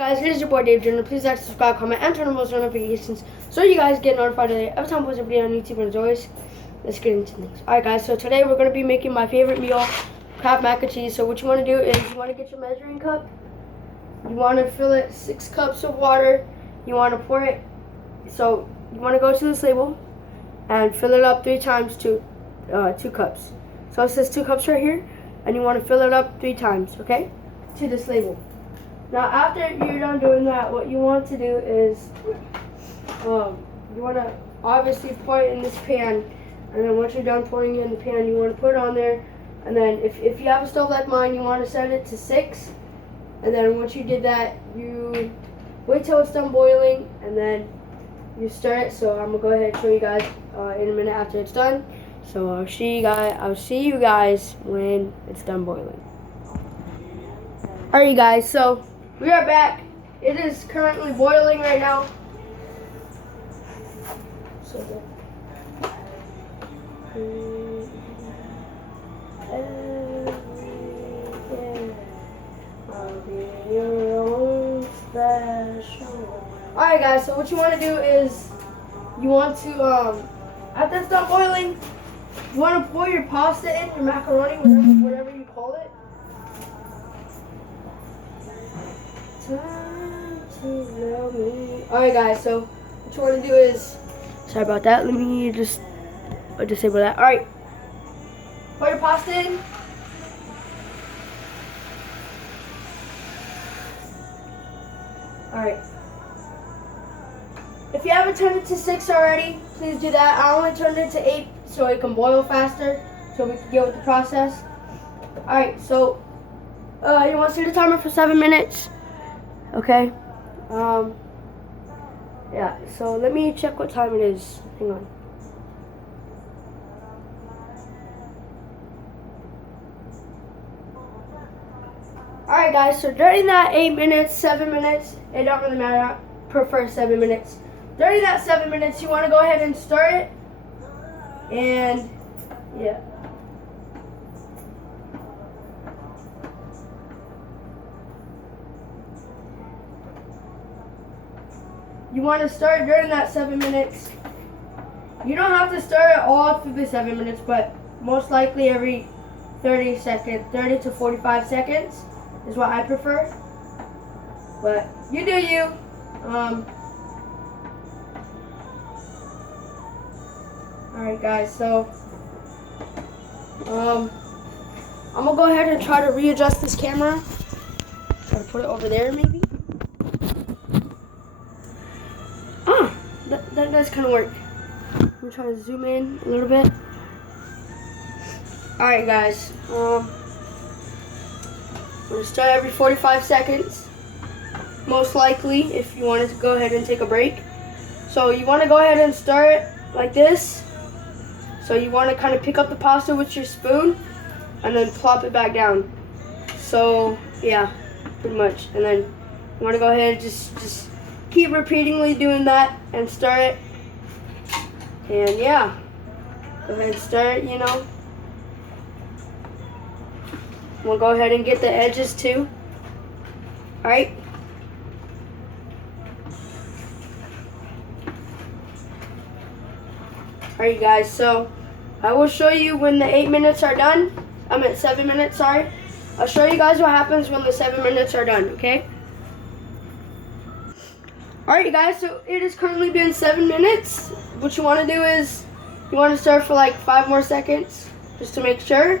Guys, it is your boy Dave Jr. Please like, subscribe, comment, and turn on those notifications so you guys get notified every time I post a video on YouTube. And as always, let's get into things. Alright guys, so today we're going to be making my favorite meal, Kraft mac and cheese. So what you want to do is you want to get your measuring cup. You want to fill it 6 cups of water. You want to pour it. So you want to go to this label and fill it up 3 times to 2 cups. So it says 2 cups right here, and you want to fill it up 3 times, okay, to this label. Now after you're done doing that, what you want to do is you want to obviously pour it in this pan, and then once you're done pouring it in the pan, you want to put it on there, and then if you have a stove like mine, you want to set it to 6, and then once you did that, you wait till it's done boiling, and then you stir it. So I'm gonna go ahead and show you guys in a minute after it's done. So I'll see you guys when it's done boiling. Alright guys, so we are back. It is currently boiling right now. So alright guys, so what you want to do is you want to after it's done boiling, you want to pour your pasta in, your macaroni, whatever you call it. Alright guys, so what you want to do is, sorry about that, let me just disable that. Alright, pour your pasta in. Alright, if you haven't turned it to 6 already, please do that. I only turned it to 8 so it can boil faster, so we can get with the process. Alright, so you want to set the timer for 7 minutes. Okay. Yeah, so let me check what time it is. Hang on. Alright guys, so during that 8 minutes, 7 minutes, it don't really matter. I prefer 7 minutes. During that 7 minutes, you want to go ahead and stir it. And yeah. You want to stir it during that 7 minutes. You don't have to stir it all through the 7 minutes, but most likely every 30 to 45 seconds is what I prefer. But you do you. Alright guys, so I'm gonna go ahead and try to readjust this camera. Try to put it over there maybe. That does kind of work. I'm gonna try to zoom in a little bit. Alright guys, I'm gonna start every 45 seconds. Most likely, if you wanted to go ahead and take a break. So you want to go ahead and stir it like this. So you want to kind of pick up the pasta with your spoon and then plop it back down. So yeah, pretty much. And then you want to go ahead and just keep repeatedly doing that and stir it. And yeah, go ahead and stir it, you know. We'll go ahead and get the edges too. Alright. Alright guys, so I will show you when the 8 minutes are done. I'm at 7 minutes, sorry. I'll show you guys what happens when the 7 minutes are done, okay? Alright guys, so it has currently been 7 minutes. What you want to do is, you want to stir for like 5 more seconds, just to make sure.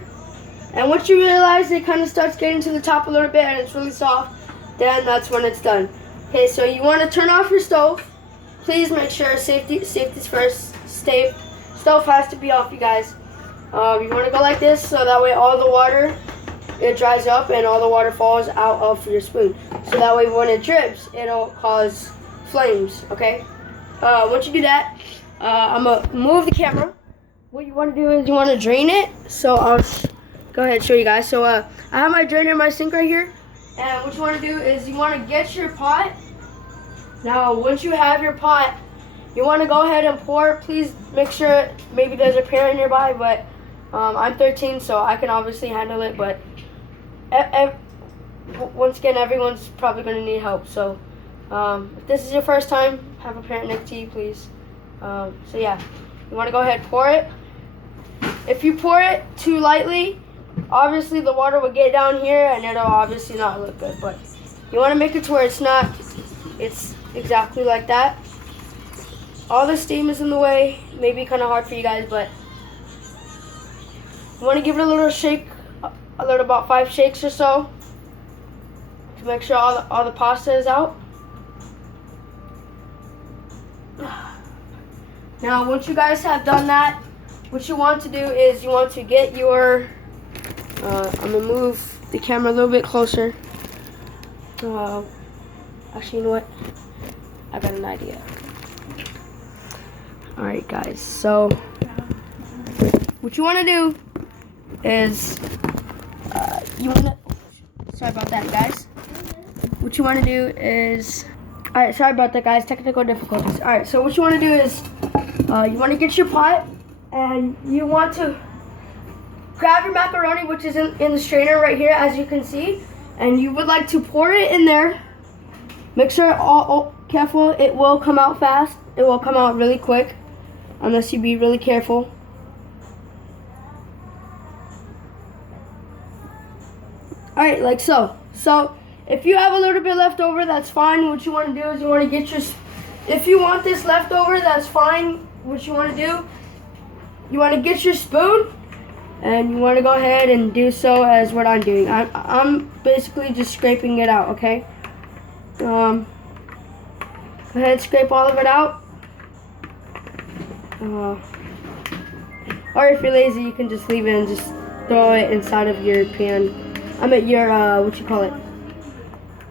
And once you realize it kind of starts getting to the top a little bit and it's really soft, then that's when it's done. Okay, so you want to turn off your stove. Please make sure safety's first. Stove has to be off, you guys. You want to go like this, so that way all the water, it dries up and all the water falls out of your spoon. So that way when it drips, it'll cause flames, okay? Once you do that, I'm going to move the camera. What you want to do is you want to drain it. So I'll go ahead and show you guys. So I have my drainer in my sink right here. And what you want to do is you want to get your pot. Now, once you have your pot, you want to go ahead and pour. Please make sure maybe there's a parent nearby, but I'm 13, so I can obviously handle it. But once again, everyone's probably going to need help. So if this is your first time, have a parent next to you, please. So yeah, you want to go ahead and pour it. If you pour it too lightly, obviously the water will get down here and it'll obviously not look good. But you want to make it to where it's exactly like that. All the steam is in the way. Maybe kind of hard for you guys, but you want to give it a little shake, about 5 shakes or so, to make sure all the pasta is out. Now, once you guys have done that, what you want to do is you want to get your, I'm going to move the camera a little bit closer. Actually, you know what? I got an idea. Alright guys, so what you want to do is, sorry about that guys. What you want to do is, alright, sorry about that guys, technical difficulties. Alright, so what you want to do is, you want to get your pot and you want to grab your macaroni, which is in the strainer right here, as you can see, and you would like to pour it in there. Make sure, careful, it will come out fast. It will come out really quick, unless you be really careful. Alright, like so. So, if you have a little bit left over, that's fine. What you want to do is you want to get your, if you want this left over, that's fine. What you want to do, you want to get your spoon, and you want to go ahead and do so as what I'm doing. I'm basically just scraping it out, okay? Go ahead and scrape all of it out. Or if you're lazy, you can just leave it and just throw it inside of your pan. I mean your,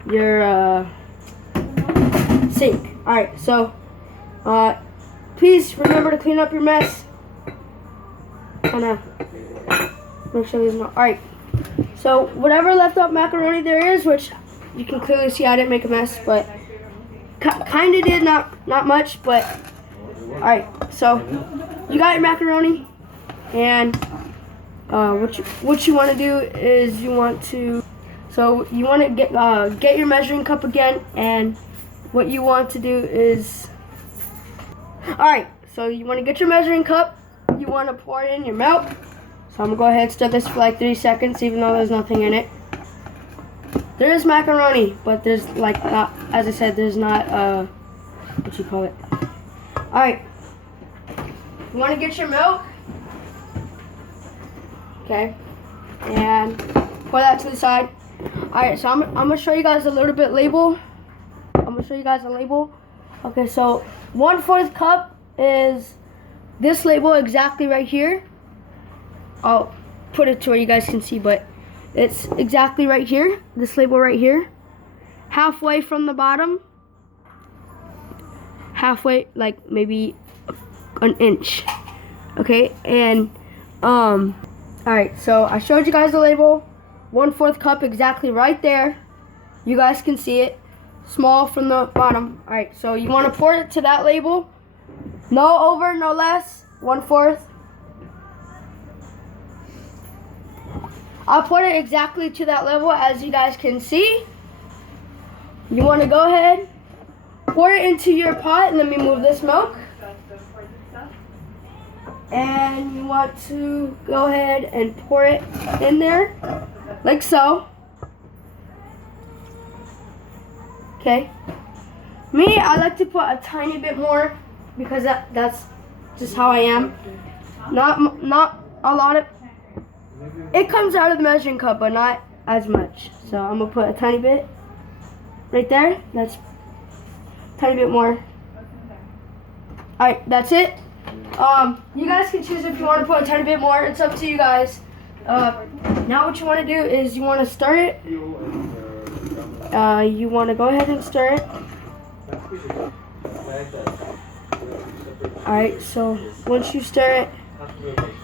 your sink. Alright, so please remember to clean up your mess. Make sure there's no, alright. So whatever left up macaroni there is, which you can clearly see I didn't make a mess, but kind of did, not much, but alright, so you got your macaroni, and what you want to do is you want to get your measuring cup again, and what you want to do is, alright, so you want to get your measuring cup, you want to pour in your milk. So I'm going to go ahead and stir this for like 3 seconds, even though there's nothing in it. There is macaroni, but there's like not, as I said, there's not, what you call it. Alright, you want to get your milk, okay, and pour that to the side. Alright, so I'm going to show you guys a little bit label. I'm going to show you guys a label. Okay, so 1/4 cup is this label exactly right here. I'll put it to where you guys can see, but it's exactly right here, this label right here, halfway from the bottom, halfway, like maybe an inch, okay, and alright, so I showed you guys the label, 1/4 cup exactly right there, you guys can see it, small from the bottom. Alright, so you want to pour it to that label, no over, no less, 1/4. I'll put it exactly to that level, as you guys can see. You want to go ahead, pour it into your pot, and let me move this milk. And you want to go ahead and pour it in there, like so. Okay. Me, I like to put a tiny bit more, because that's just how I am. Not a lot of. It comes out of the measuring cup, but not as much. So I'm gonna put a tiny bit right there. That's a tiny bit more. Alright, that's it. You guys can choose if you want to put a tiny bit more. It's up to you guys. Now what you want to do is you want to stir it. You want to go ahead and stir it. Alright, so once you stir it,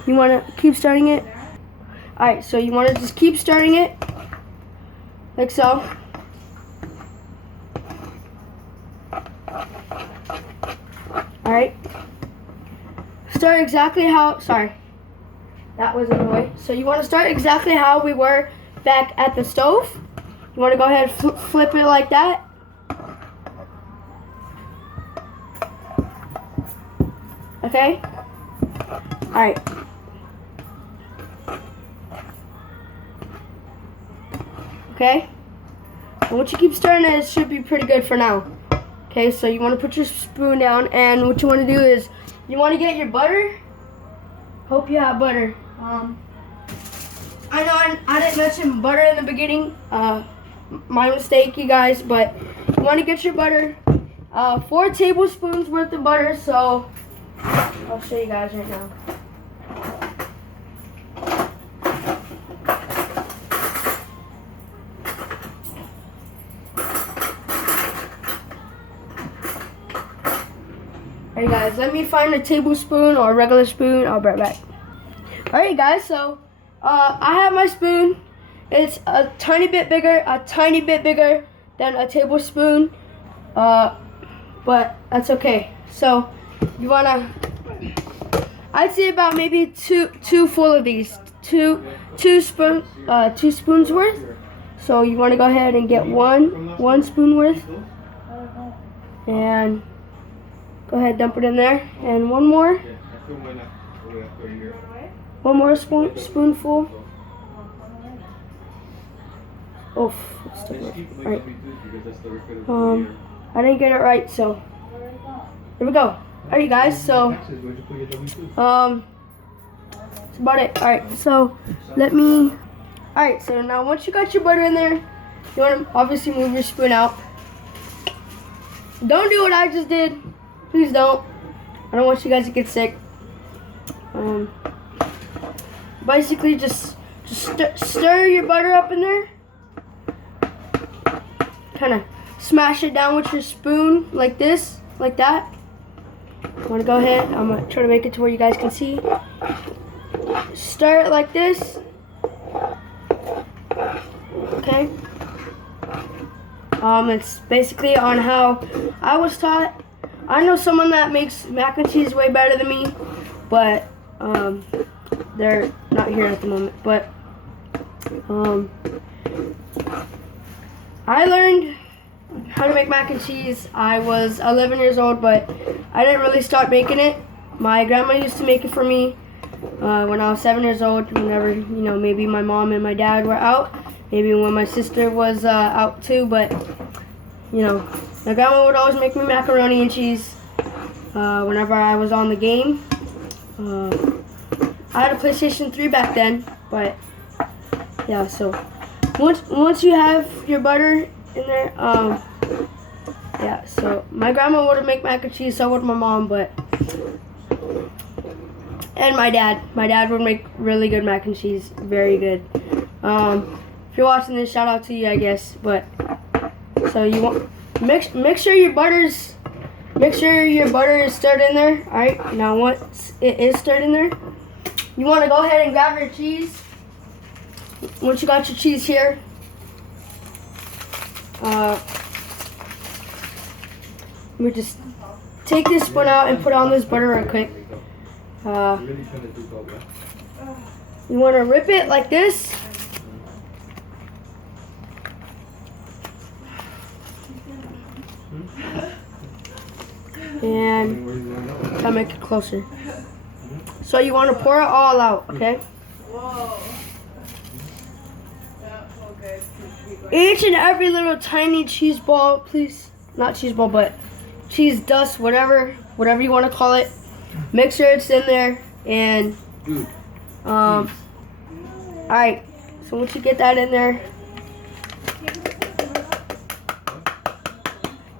you want to keep stirring it. Alright, so you want to just keep stirring it, like so. Alright. Start exactly how, sorry, that was in the way. So you want to start exactly how we were back at the stove. You want to go ahead and flip it like that. Okay? Alright. Okay? And once you keep stirring it, it should be pretty good for now. Okay, so you want to put your spoon down, and what you want to do is you want to get your butter. Hope you have butter. I know I didn't mention butter in the beginning. My mistake, you guys, but you want to get your butter. 4 tablespoons worth of butter, so I'll show you guys right now. Alright guys, let me find a tablespoon or a regular spoon. I'll be right back. Alright guys, so I have my spoon. It's a tiny bit bigger than a tablespoon. But that's okay. So you wanna, I'd say about maybe two full of these, two spoons worth. So you want to go ahead and get one spoon worth, and go ahead, dump it in there, and one more spoonful. Oh, right. I didn't get it right, so there we go. Alright guys, so that's about it. Alright, so alright, so now once you got your butter in there, you want to obviously move your spoon out. Don't do what I just did. Please don't. I don't want you guys to get sick. Basically just stir your butter up in there. Kind of smash it down with your spoon like this, like that. I'm gonna go ahead, I'm gonna try to make it to where you guys can see. Stir it like this. Okay. It's basically on how I was taught. I know someone that makes mac and cheese way better than me, but they're not here at the moment. But I learned how to make mac and cheese. I was 11 years old, but I didn't really start making it. My grandma used to make it for me when I was 7 years old. Whenever, you know, maybe my mom and my dad were out, maybe when my sister was out too. But you know, my grandma would always make me macaroni and cheese whenever I was on the game. I had a PlayStation 3 back then, but yeah. So once you have your butter in there, yeah. So my grandma would make mac and cheese, so would my mom, and my dad. My dad would make really good mac and cheese, very good. If you're watching this, shout out to you, I guess. But so you want make sure your butter is stirred in there. All right. Now once it is stirred in there, you want to go ahead and grab your cheese. Once you got your cheese here, we just take this spoon out and put on this butter real quick. You want to rip it like this. And I'll make it closer. So you want to pour it all out, okay? Each and every little tiny cheese ball, please. Not cheese ball, but cheese dust, whatever you want to call it. Make sure it's in there. And alright. So once you get that in there,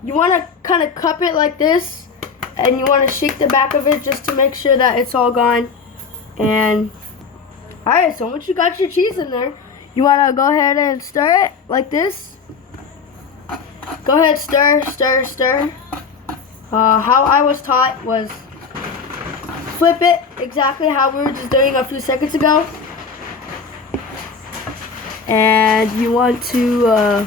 you want to kind of cup it like this, and you want to shake the back of it just to make sure that it's all gone. And alright, so once you got your cheese in there, you want to go ahead and stir it like this. Go ahead, stir, stir, stir. How I was taught was flip it exactly how we were just doing a few seconds ago. And you want to